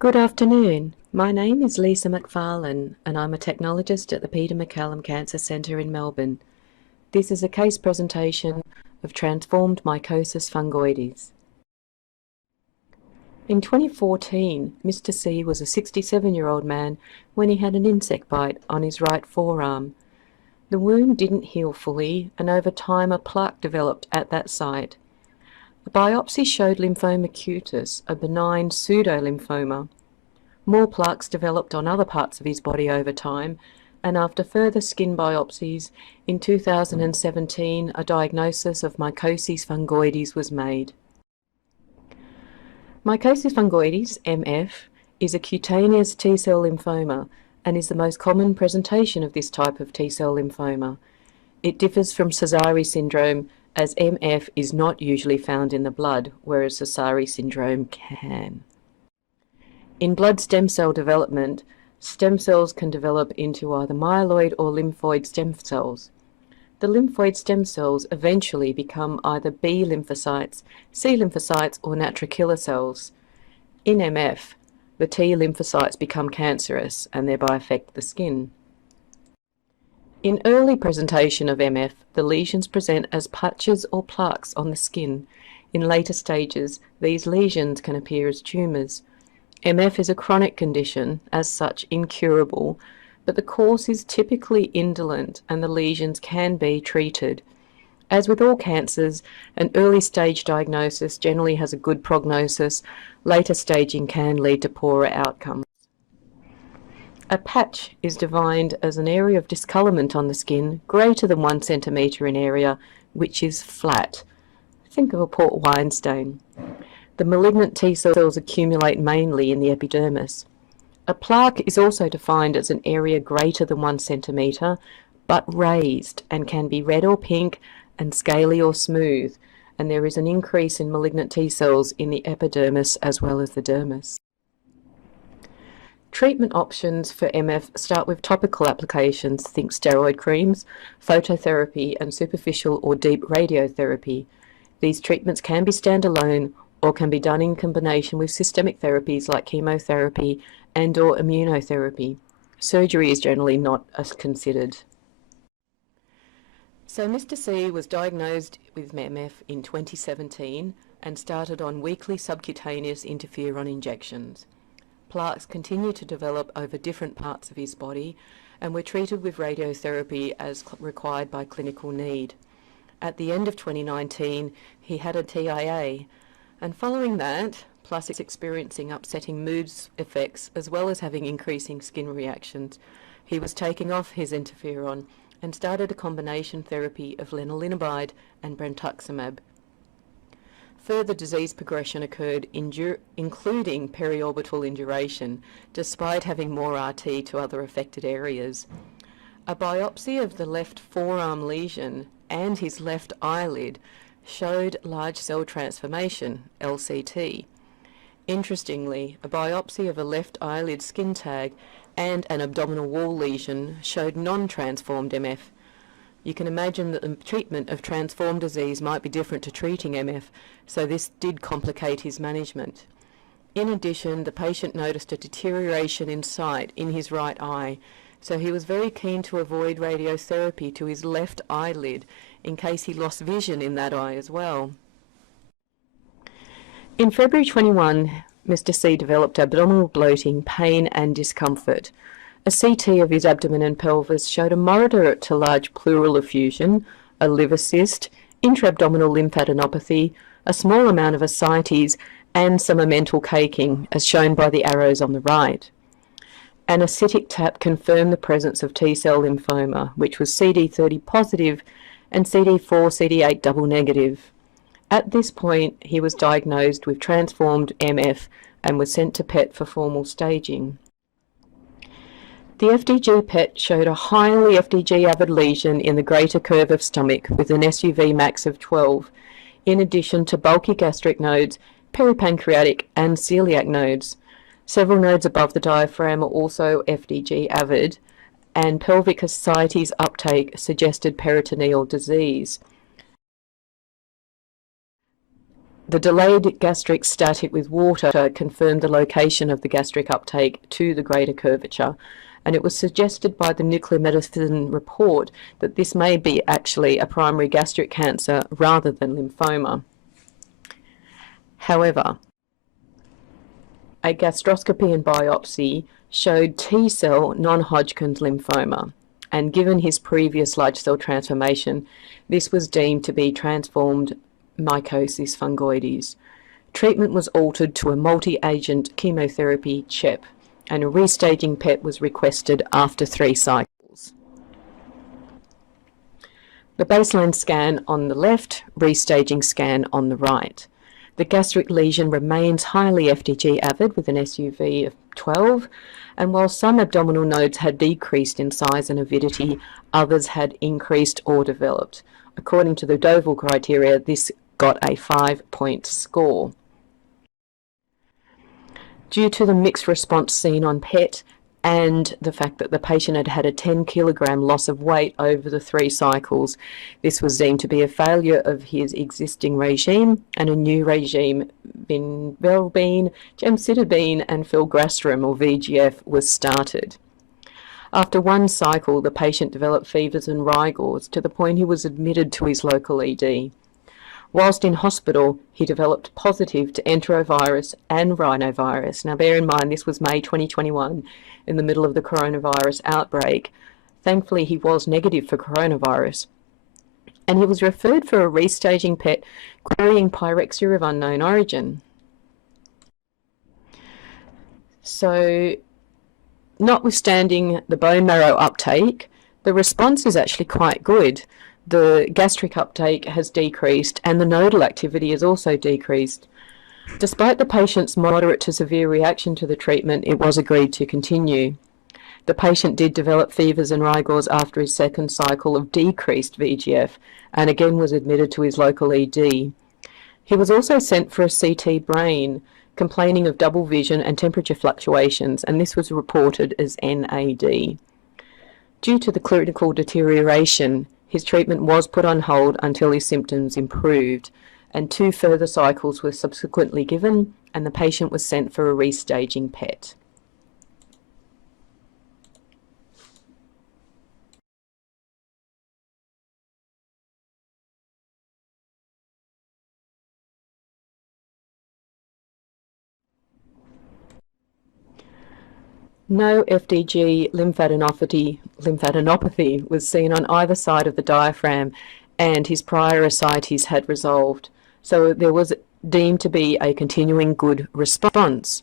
Good afternoon. My name is Lisa MacFarlane and I'm a technologist at the Peter Maccallum Cancer Centre in Melbourne. This is a case presentation of transformed Mycosis fungoides. In 2014, Mr. C was a 67-year-old man when he had an insect bite on his right forearm. The wound didn't heal fully and over time a plaque developed at that site. The biopsy showed lymphoma cutis, a benign pseudolymphoma. More plaques developed on other parts of his body over time, and after further skin biopsies, in 2017 a diagnosis of Mycosis fungoides was made. Mycosis fungoides, MF, is a cutaneous T-cell lymphoma and is the most common presentation of this type of T-cell lymphoma. It differs from Sézary syndrome as MF is not usually found in the blood, whereas Sézary syndrome can. In blood stem cell development, stem cells can develop into either myeloid or lymphoid stem cells. The lymphoid stem cells eventually become either B lymphocytes, C lymphocytes, or natural killer cells. In MF, the T lymphocytes become cancerous and thereby affect the skin. In early presentation of MF, the lesions present as patches or plaques on the skin. In later stages, these lesions can appear as tumours. MF is a chronic condition, as such incurable, but the course is typically indolent and the lesions can be treated. As with all cancers, an early stage diagnosis generally has a good prognosis. Later staging can lead to poorer outcomes. A patch is defined as an area of discolourment on the skin greater than 1 centimetre in area, which is flat. Think of a port wine stain. The malignant T cells accumulate mainly in the epidermis. A plaque is also defined as an area greater than 1 centimetre, but raised and can be red or pink and scaly or smooth, and there is an increase in malignant T cells in the epidermis as well as the dermis. Treatment options for MF start with topical applications, think steroid creams, phototherapy, and superficial or deep radiotherapy. These treatments can be standalone or can be done in combination with systemic therapies like chemotherapy and/or immunotherapy. Surgery is generally not considered. So Mr. C was diagnosed with MF in 2017 and started on weekly subcutaneous interferon injections. Plaques continued to develop over different parts of his body and were treated with radiotherapy as required by clinical need. At the end of 2019, he had a TIA, and following that, plus experiencing upsetting mood effects as well as having increasing skin reactions, he was taking off his interferon and started a combination therapy of lenalidomide and brentuximab. Further disease progression occurred, including periorbital induration, despite having more RT to other affected areas. A biopsy of the left forearm lesion and his left eyelid showed large cell transformation, LCT. Interestingly, a biopsy of a left eyelid skin tag and an abdominal wall lesion showed non-transformed MF. You can imagine that the treatment of transformed disease might be different to treating MF, so this did complicate his management. In addition, the patient noticed a deterioration in sight in his right eye, so he was very keen to avoid radiotherapy to his left eyelid in case he lost vision in that eye as well. In February 21, Mr. C developed abdominal bloating, pain and discomfort. A CT of his abdomen and pelvis showed a moderate to large pleural effusion, a liver cyst, intra-abdominal lymphadenopathy, a small amount of ascites and some omental caking, as shown by the arrows on the right. An acidic tap confirmed the presence of T-cell lymphoma, which was CD30 positive and CD4/CD8 double negative. At this point, he was diagnosed with transformed MF and was sent to PET for formal staging. The FDG PET showed a highly FDG-avid lesion in the greater curve of stomach with an SUV max of 12, in addition to bulky gastric nodes, peripancreatic and celiac nodes. Several nodes above the diaphragm are also FDG-avid, and pelvic ascites uptake suggested peritoneal disease. The delayed gastric static with water confirmed the location of the gastric uptake to the greater curvature, and it was suggested by the nuclear medicine report that this may be actually a primary gastric cancer rather than lymphoma. However, a gastroscopy and biopsy showed T-cell non-Hodgkin's lymphoma, and given his previous large cell transformation, this was deemed to be transformed Mycosis Fungoides. Treatment was altered to a multi-agent chemotherapy CHEP, and a restaging PET was requested after 3 cycles. The baseline scan on the left, restaging scan on the right. The gastric lesion remains highly FDG avid with an SUV of 12, and while some abdominal nodes had decreased in size and avidity, others had increased or developed. According to the Deauville criteria, this got a 5-point score. Due to the mixed response seen on PET and the fact that the patient had had a 10-kilogram loss of weight over the 3 cycles, this was deemed to be a failure of his existing regime, and a new regime, vinvelbine, gemcitabine and filgrastim or VGF, was started. After 1 cycle, the patient developed fevers and rigors to the point he was admitted to his local ED. Whilst in hospital, he developed positive to enterovirus and rhinovirus. Now bear in mind, this was May 2021, in the middle of the coronavirus outbreak. Thankfully, he was negative for coronavirus. And he was referred for a restaging PET querying pyrexia of unknown origin. So, notwithstanding the bone marrow uptake, the response is actually quite good. The gastric uptake has decreased and the nodal activity has also decreased. Despite the patient's moderate to severe reaction to the treatment, it was agreed to continue. The patient did develop fevers and rigors after his 2nd cycle of decreased VGF and again was admitted to his local ED. He was also sent for a CT brain, complaining of double vision and temperature fluctuations, and this was reported as NAD. Due to the clinical deterioration, his treatment was put on hold until his symptoms improved, and 2 further cycles were subsequently given, and the patient was sent for a restaging PET. No FDG lymphadenopathy was seen on either side of the diaphragm, and his prior ascites had resolved, so there was deemed to be a continuing good response.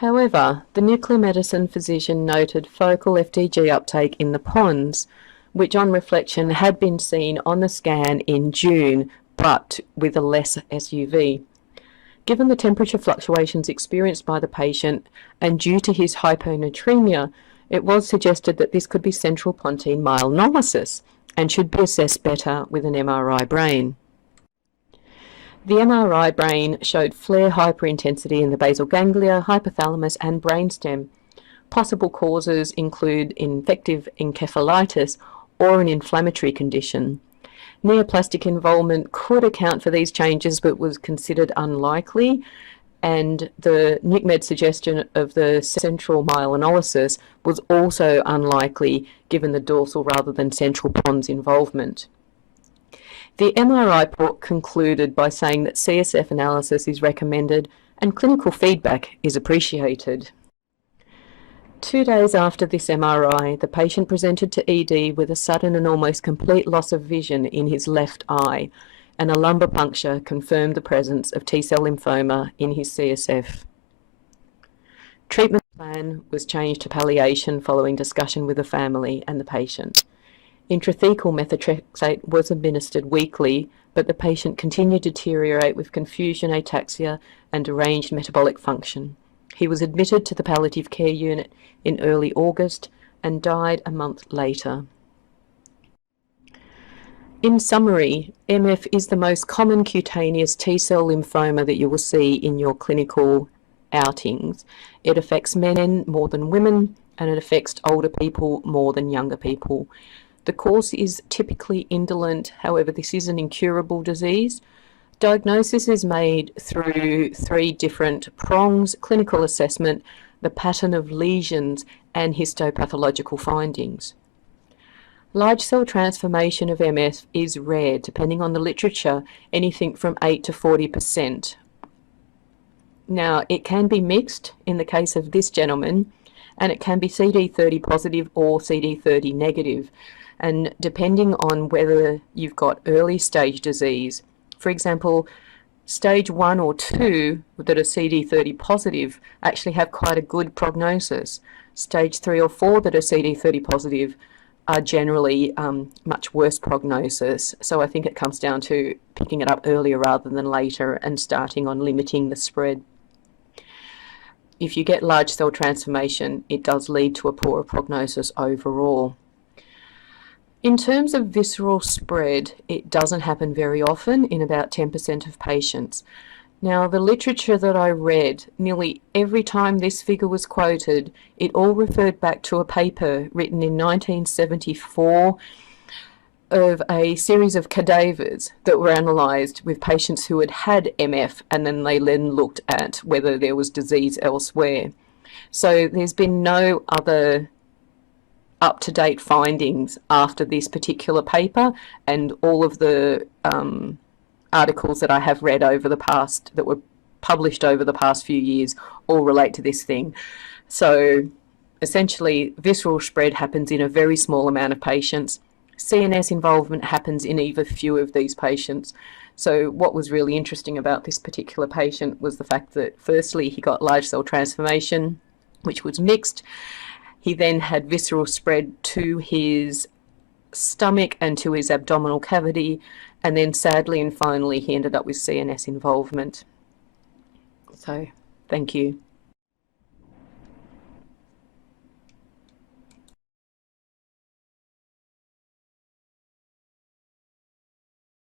However, the nuclear medicine physician noted focal FDG uptake in the pons, which on reflection had been seen on the scan in June, but with a less SUV. Given the temperature fluctuations experienced by the patient and due to his hyponatremia, it was suggested that this could be central pontine myelonolysis and should be assessed better with an MRI brain. The MRI brain showed flare hyperintensity in the basal ganglia, hypothalamus and brainstem. Possible causes include infective encephalitis or an inflammatory condition. Neoplastic involvement could account for these changes but was considered unlikely, and the NUCMED suggestion of the central myelonolysis was also unlikely given the dorsal rather than central pons involvement. The MRI report concluded by saying that CSF analysis is recommended and clinical feedback is appreciated. 2 days after this MRI, the patient presented to ED with a sudden and almost complete loss of vision in his left eye, and a lumbar puncture confirmed the presence of T-cell lymphoma in his CSF. Treatment plan was changed to palliation following discussion with the family and the patient. Intrathecal methotrexate was administered weekly, but the patient continued to deteriorate with confusion, ataxia, and deranged metabolic function. He was admitted to the palliative care unit in early August and died a month later. In summary, MF is the most common cutaneous T-cell lymphoma that you will see in your clinical outings. It affects men more than women, and it affects older people more than younger people. The course is typically indolent, however, this is an incurable disease. Diagnosis is made through 3 different prongs: clinical assessment, the pattern of lesions, and histopathological findings. Large cell transformation of MF is rare, depending on the literature, anything from 8 to 40%. Now, it can be mixed in the case of this gentleman, and it can be CD30 positive or CD30 negative. And depending on whether you've got early stage disease, for example, stage 1 or 2 that are CD30 positive actually have quite a good prognosis. Stage 3 or 4 that are CD30 positive are generally much worse prognosis. So I think it comes down to picking it up earlier rather than later and starting on limiting the spread. If you get large cell transformation, it does lead to a poorer prognosis overall. In terms of visceral spread, it doesn't happen very often, in about 10% of patients. Now, the literature that I read, nearly every time this figure was quoted, it all referred back to a paper written in 1974 of a series of cadavers that were analysed with patients who had had MF, and then they looked at whether there was disease elsewhere. So there's been no other up-to-date findings after this particular paper, and all of the articles that I have read over the past, that were published over the past few years, all relate to this thing. So essentially, visceral spread happens in a very small amount of patients. CNS involvement happens in even few of these patients. So what was really interesting about this particular patient was the fact that firstly he got large cell transformation, which was mixed. He then had visceral spread to his stomach and to his abdominal cavity, and then sadly and finally he ended up with CNS involvement. So thank you.